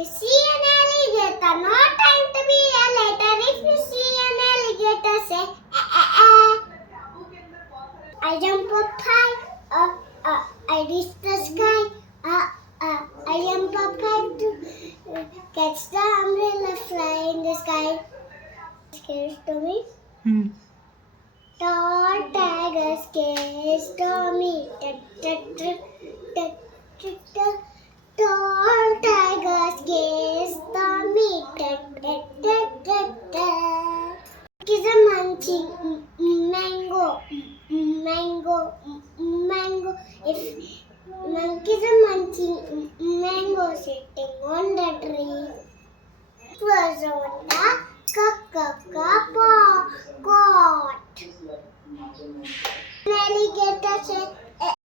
you see an alligator, no time to be a later. If you see an alligator, say, I jump up high, I reach the sky, I jump up high to catch the umbrella, fly in the sky. Scares to me. Tall tiger scares to me.